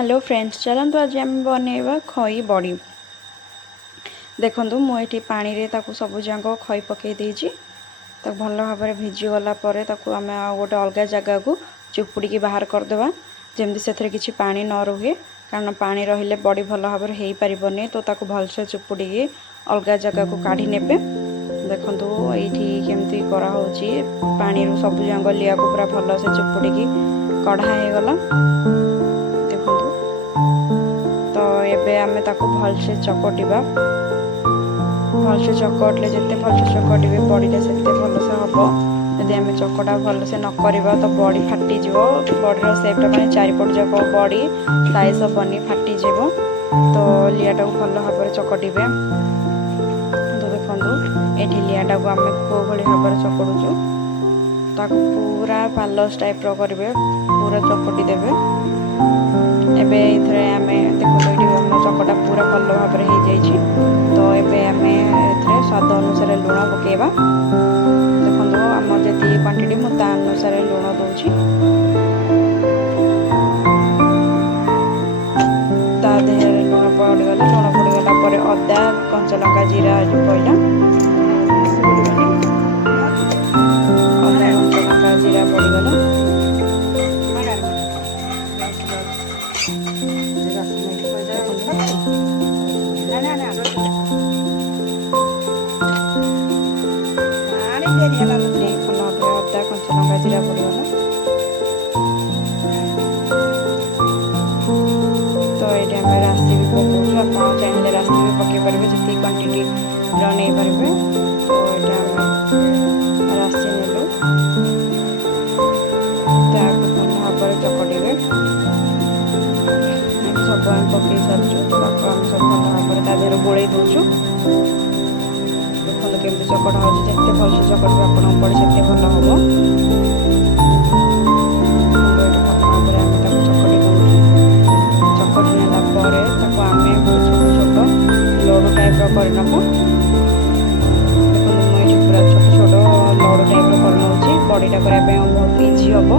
Hello friends, चलतु आज आम बनवा खई बड़ी। देखु मुझे पानी रे ताकू सब जाक खई पकई देती भल भाव में भिजीगला आम गोटे अलग जगह को चुपुड़ी बाहर करदे जमी से किसी पानी न रुहे, कारण पानी रही बड़ी भल भाव में हो पारनी। तो ताकू भलसे चुपुड़ी अलग जगह को काढ़ी ने। देखु ये केमती कराऊँगी पानी सब जाक लिया को पूरा भल से चुपुड़ी कढ़ा हो गला। तो ये आम ताको भलसे चकटिबा, भलसे चकटले जिते भलसे चकटे बड़ीटा से भलसे हम। यदि आम चकटा भलसे न करवा तो बड़ी फाटीज, बड़ीर सेपटा मैंने चारिपट जाक बड़ी साइज हेनी फाटीज। तो लियाटा को भल भाव में चकटे। तो देखो ये लियाटा को आम कौ भाई भाव में चकड़ुचु, ताको पूरा पालस टाइप करेंगे, पूरा चकटी देवे। एबे इथरे आमे देखो ये चकटा पूरा भल भाव में हो जाइए। तो ये आम ए स्वाद अनुसार लुण पकेबा। देखो आम जी क्वांटिटी मुझे अनुसार लुण दूची, ता देहरे लुण पड़गला। लुण पड़गला अदा कंचा लंका जीरा जो पड़ा, अदा कंचा लंका जीरा पड़गला। अदा कंचा लंका जीरा पड़गला। तो ये आम राशि भी पकाऊ, आप चाहिए राशि भी पकई पारे जी क्वांटिटी नहीं पारे। तो ये आम राशि नेलु, भल भाव में चकटे सब आम पकई सारचु। तो आम सब भल भाव में तादेह गोल दूचु। देखो केमती चकटा हो, जिते भलसे चकटे आप बड़ी से भल हम। चकटी दूँ, चकटी नालापर आम छोट छोट लड्डू टाइप करनब। देखो मुझे पूरा छोट छोट लड्डू टाइप करनौची, बड़ीटा करने बहुत इजी हम।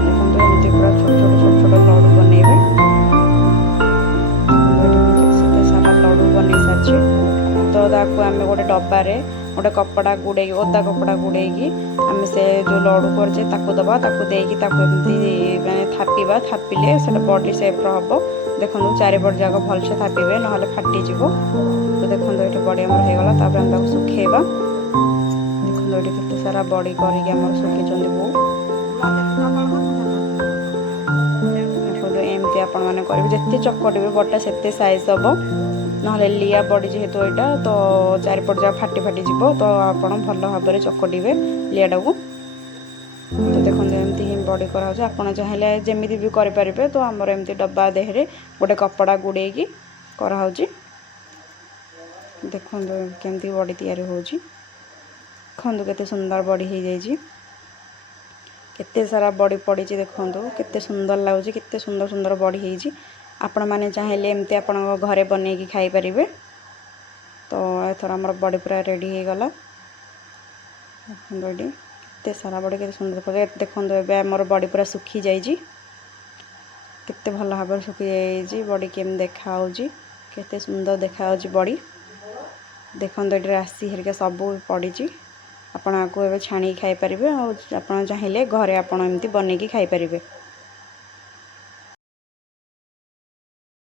देखो एमती पूरा छोट छोट लड्डू बनइबे। सारा लड्डू बन सारी। तो आम गोटे डब्बारे गोटे कपड़ा गुड़े, ओदा कपड़ा गुड़े आम से जो लड्डू करजे दबा, देकी मैंने थापा। थापिले से बॉडी सेप हम। देखो चारिपट जाक भलसे थापे ना फाटीज। तो देखो ये बड़ी आम होगला। तापर आम सुखेबा। देखो ये केते सारा बड़ी करके सुखी बो। एमती आपण मैंने करेंगे, जिते चकटे बड़ा से साइज हम। ना लिया बड़ी जेहेतु यहाँ तो चारिपट जा फाटी फाटी जीव। तो आप भल भाव में चकटे लियाटा को। तो देखो एमती ही बड़ी कराऊँ, आप चाहिए जमी भी करेंगे। तो आमर एमती डब्बा देहरे गोटे कपड़ा गुड़े कराऊँ। देखो केमती बड़ी तैयारी होची, देखो केते सुंदर बड़ी हो जाइए, केते सारा बड़ी पड़ी। देखो केते सुंदर लगुच, केते सुंदर सुंदर बड़ी होती। आपण मैंने चाहिए एमती आप घरे बनई खाई पारे। तो एथर आमर बड़ी पूरा रेडी हो गला। रेडी केते सारा बड़ी केते सुंदर। देखो आमर बड़ी पूरा सुखी जाइए, केते भल भाव में सुखी जाइए। बड़ी केम देखा केते सुंदर देखा बड़ी। देखो ये राशि हरिका सब पड़ी। आपण आपको छाणी खाई पारे। आप चाहिए घरे आप एमती बनई खाई पारे।